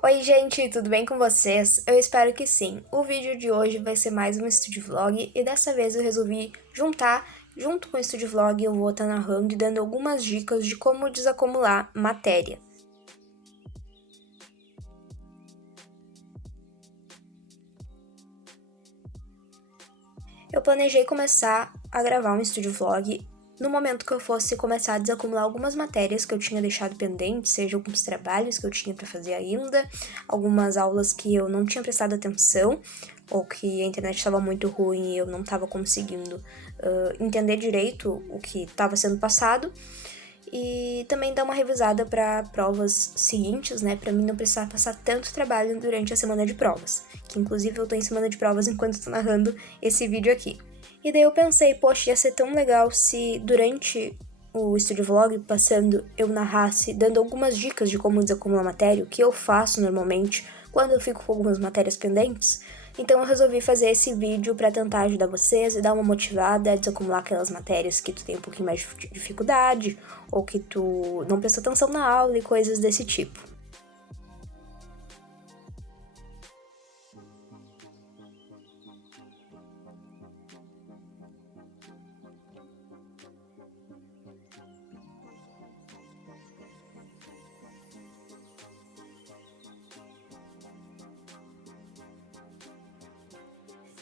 Oi, gente, tudo bem com vocês? Eu espero que sim. O vídeo de hoje vai ser mais um estúdio vlog e dessa vez eu resolvi junto com o estúdio vlog, eu vou estar narrando e dando algumas dicas de como desacumular matéria. Eu planejei começar a gravar um estúdio vlog no momento que eu fosse começar a desacumular algumas matérias que eu tinha deixado pendentes, seja alguns trabalhos que eu tinha para fazer ainda, algumas aulas que eu não tinha prestado atenção, ou que a internet estava muito ruim e eu não estava conseguindo entender direito o que estava sendo passado, e também dar uma revisada para provas seguintes, né, para mim não precisar passar tanto trabalho durante a semana de provas, que inclusive eu tô em semana de provas enquanto tô narrando esse vídeo aqui. E daí eu pensei, poxa, ia ser tão legal se durante o estúdio vlog, passando, eu narrasse, dando algumas dicas de como desacumular matéria, o que eu faço normalmente quando eu fico com algumas matérias pendentes. Então eu resolvi fazer esse vídeo para tentar ajudar vocês e dar uma motivada a desacumular aquelas matérias que tu tem um pouquinho mais de dificuldade, ou que tu não prestou atenção na aula e coisas desse tipo.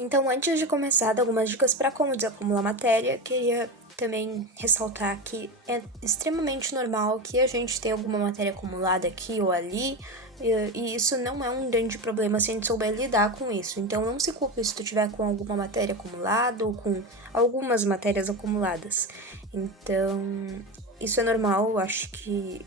Então, antes de começar, dar algumas dicas para como desacumular matéria, queria também ressaltar que é extremamente normal que a gente tenha alguma matéria acumulada aqui ou ali, e isso não é um grande problema se a gente souber lidar com isso. Então, não se culpe se tu tiver com alguma matéria acumulada ou com algumas matérias acumuladas. Então, isso é normal, eu acho que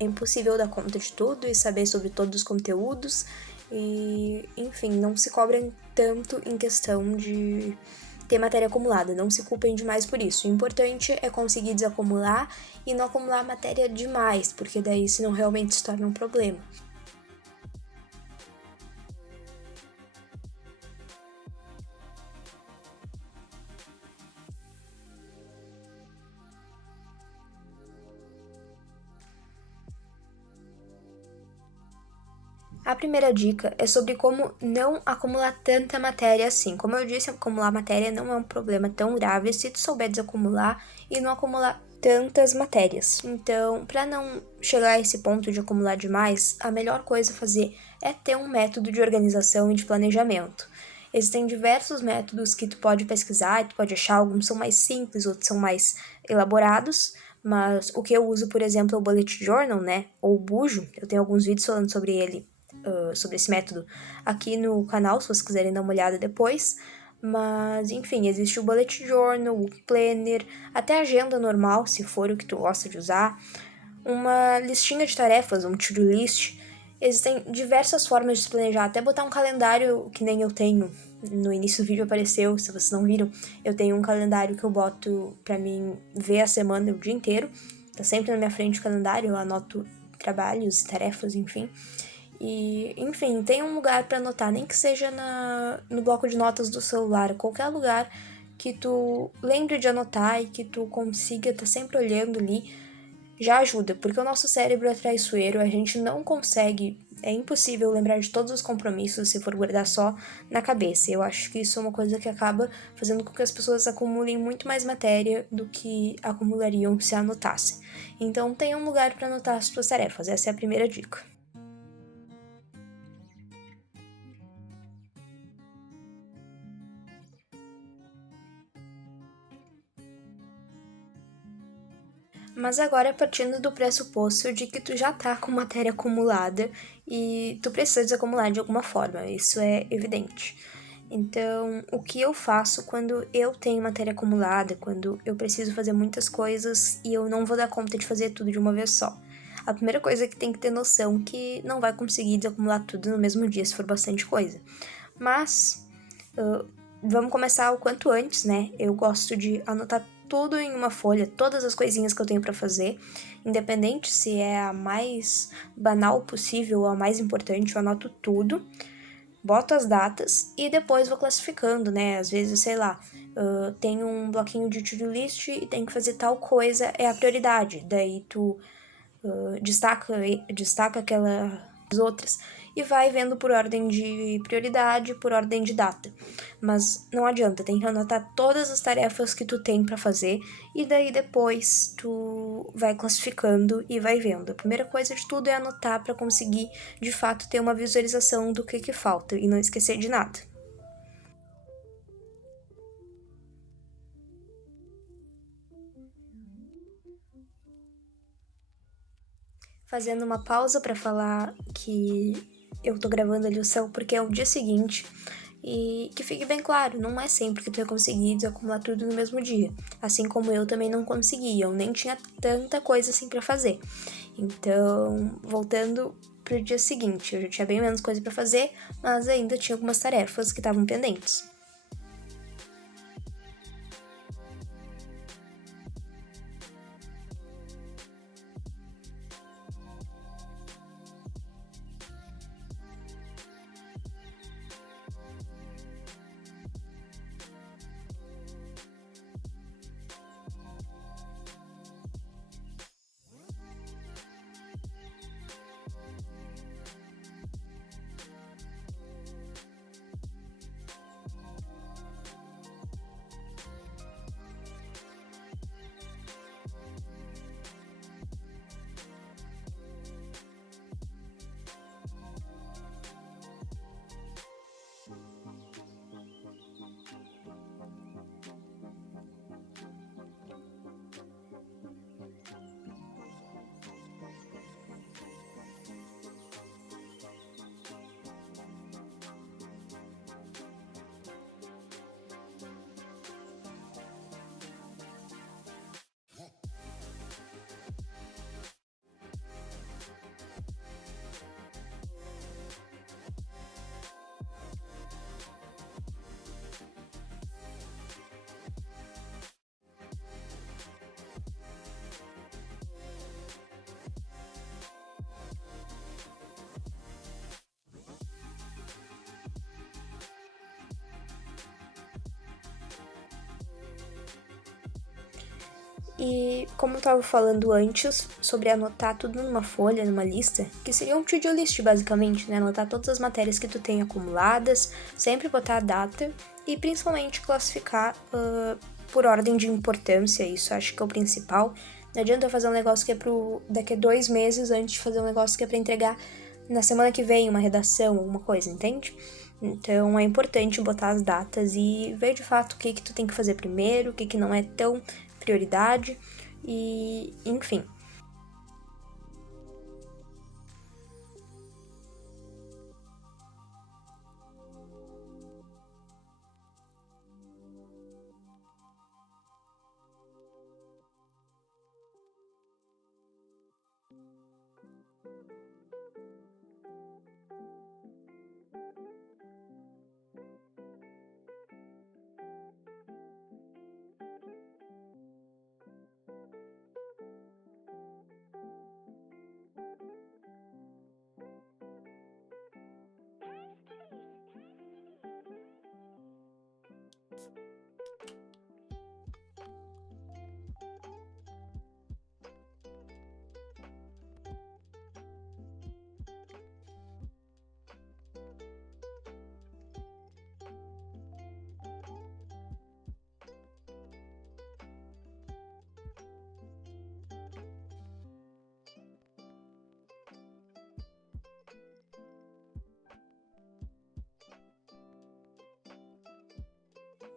é impossível dar conta de tudo e saber sobre todos os conteúdos. E, enfim, não se cobrem tanto em questão de ter matéria acumulada, não se culpem demais por isso. O importante é conseguir desacumular e não acumular matéria demais, porque daí senão realmente se torna um problema. A primeira dica é sobre como não acumular tanta matéria assim. Como eu disse, acumular matéria não é um problema tão grave se tu souber desacumular e não acumular tantas matérias. Então, para não chegar a esse ponto de acumular demais, a melhor coisa a fazer é ter um método de organização e de planejamento. Existem diversos métodos que tu pode pesquisar e tu pode achar, alguns são mais simples, outros são mais elaborados, mas o que eu uso, por exemplo, é o Bullet Journal, né, ou o Bujo, eu tenho alguns vídeos falando sobre ele, sobre esse método aqui no canal, se vocês quiserem dar uma olhada depois. Mas, enfim, existe o Bullet Journal, o Planner, até a agenda normal, se for o que tu gosta de usar, uma listinha de tarefas, um to-do list. Existem diversas formas de se planejar, até botar um calendário que nem eu tenho. No início do vídeo apareceu, se vocês não viram, eu tenho um calendário que eu boto pra mim ver a semana o dia inteiro. Tá sempre na minha frente o calendário, eu anoto trabalhos, tarefas, enfim. E, enfim, tem um lugar para anotar, nem que seja no bloco de notas do celular, qualquer lugar que tu lembre de anotar e que tu consiga estar sempre olhando ali, já ajuda, porque o nosso cérebro é traiçoeiro, a gente não consegue, é impossível lembrar de todos os compromissos se for guardar só na cabeça. Eu acho que isso é uma coisa que acaba fazendo com que as pessoas acumulem muito mais matéria do que acumulariam se anotassem. Então, tenha um lugar para anotar as suas tarefas, essa é a primeira dica. Mas agora partindo do pressuposto de que tu já tá com matéria acumulada e tu precisa desacumular de alguma forma, isso é evidente. Então, o que eu faço quando eu tenho matéria acumulada, quando eu preciso fazer muitas coisas e eu não vou dar conta de fazer tudo de uma vez só? A primeira coisa é que tem que ter noção que não vai conseguir desacumular tudo no mesmo dia se for bastante coisa. Mas vamos começar o quanto antes, né? Eu gosto de anotar tudo em uma folha, todas as coisinhas que eu tenho para fazer, independente se é a mais banal possível ou a mais importante, eu anoto tudo, boto as datas e depois vou classificando, né? Às vezes, sei lá, tem um bloquinho de to-do list e tem que fazer tal coisa, é a prioridade. Daí tu destaca aquela outras, e vai vendo por ordem de prioridade, por ordem de data. Mas não adianta, tem que anotar todas as tarefas que tu tem para fazer, e daí depois tu vai classificando e vai vendo. A primeira coisa de tudo é anotar para conseguir, de fato, ter uma visualização do que falta e não esquecer de nada. Fazendo uma pausa para falar que eu tô gravando ali o céu porque é o dia seguinte. E que fique bem claro, não é sempre que tu vai conseguir desacumular tudo no mesmo dia. Assim como eu também não conseguia, eu nem tinha tanta coisa assim para fazer. Então, voltando pro dia seguinte, eu já tinha bem menos coisa para fazer, mas ainda tinha algumas tarefas que estavam pendentes. E como eu estava falando antes, sobre anotar tudo numa folha, numa lista, que seria um to-do list basicamente, né? Anotar todas as matérias que tu tem acumuladas, sempre botar a data e principalmente classificar por ordem de importância, isso acho que é o principal. Não adianta eu fazer um negócio que é pro daqui a 2 meses antes de fazer um negócio que é pra entregar na semana que vem, uma redação, alguma coisa, entende? Então é importante botar as datas e ver de fato o que tu tem que fazer primeiro, o que não é tão prioridade e enfim.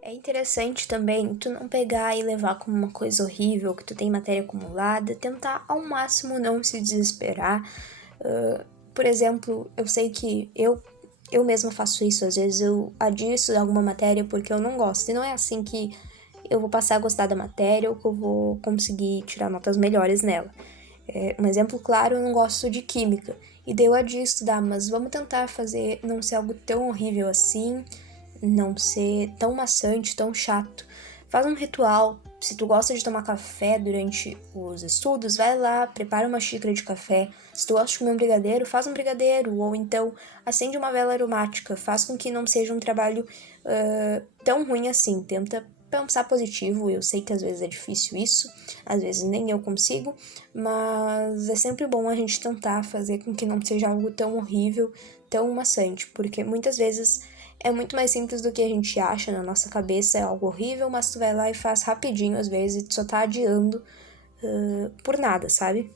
É interessante também tu não pegar e levar como uma coisa horrível, que tu tem matéria acumulada, tentar ao máximo não se desesperar. Por exemplo, eu sei que eu mesma faço isso, às vezes eu adio estudar alguma matéria porque eu não gosto, e não é assim que eu vou passar a gostar da matéria ou que eu vou conseguir tirar notas melhores nela. Um exemplo claro, eu não gosto de química, e daí eu adio estudar, mas vamos tentar fazer não ser algo tão horrível assim, não ser tão maçante, tão chato. Faz um ritual. Se tu gosta de tomar café durante os estudos, vai lá, prepara uma xícara de café. Se tu gosta de comer um brigadeiro, faz um brigadeiro. Ou então, acende uma vela aromática. Faz com que não seja um trabalho tão ruim assim. Tenta pensar positivo. Eu sei que às vezes é difícil isso, às vezes nem eu consigo, mas é sempre bom a gente tentar fazer com que não seja algo tão horrível, tão maçante, porque muitas vezes é muito mais simples do que a gente acha. Na nossa cabeça é algo horrível, mas tu vai lá e faz rapidinho às vezes e tu só tá adiando por nada, sabe?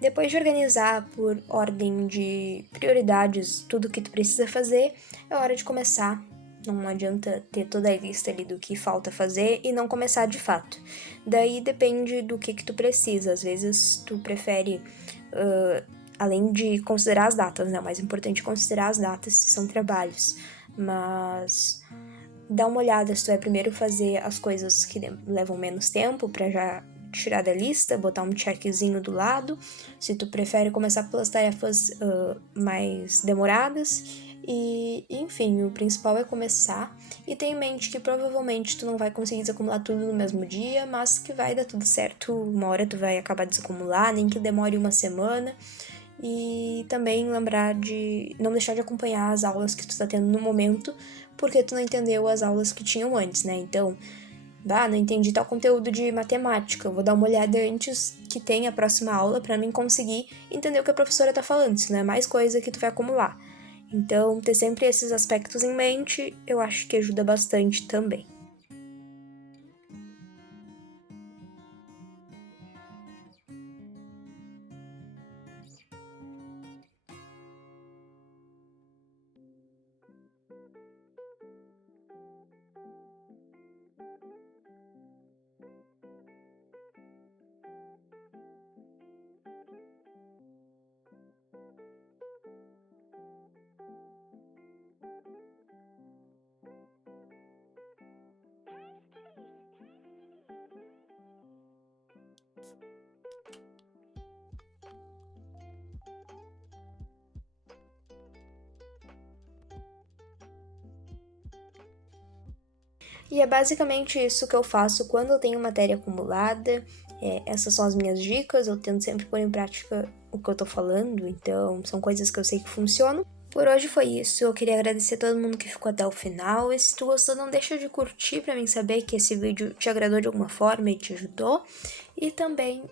Depois de organizar por ordem de prioridades tudo que tu precisa fazer, é hora de começar. Não adianta ter toda a lista ali do que falta fazer e não começar de fato. Daí depende do que tu precisa. Às vezes tu prefere, além de considerar as datas, né? O mais importante é considerar as datas se são trabalhos. Mas dá uma olhada se tu vai primeiro fazer as coisas que levam menos tempo pra já tirar da lista, botar um checkzinho do lado, se tu prefere começar pelas tarefas mais demoradas, e enfim, o principal é começar e ter em mente que provavelmente tu não vai conseguir desacumular tudo no mesmo dia, mas que vai dar tudo certo, uma hora tu vai acabar de desacumular, nem que demore uma semana. E também lembrar de não deixar de acompanhar as aulas que tu tá tendo no momento, porque tu não entendeu as aulas que tinham antes, né? Então, não entendi tal conteúdo de matemática, eu vou dar uma olhada antes que tenha a próxima aula para mim conseguir entender o que a professora tá falando, senão é mais coisa que tu vai acumular. Então, ter sempre esses aspectos em mente, eu acho que ajuda bastante também. E é basicamente isso que eu faço quando eu tenho matéria acumulada. Essas são as minhas dicas, eu tento sempre pôr em prática o que eu tô falando, então são coisas que eu sei que funcionam. Por hoje foi isso, eu queria agradecer a todo mundo que ficou até o final, e se tu gostou não deixa de curtir pra mim saber que esse vídeo te agradou de alguma forma e te ajudou, e também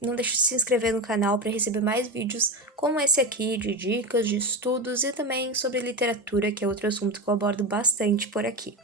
não deixa de se inscrever no canal para receber mais vídeos como esse aqui, de dicas, de estudos e também sobre literatura, que é outro assunto que eu abordo bastante por aqui.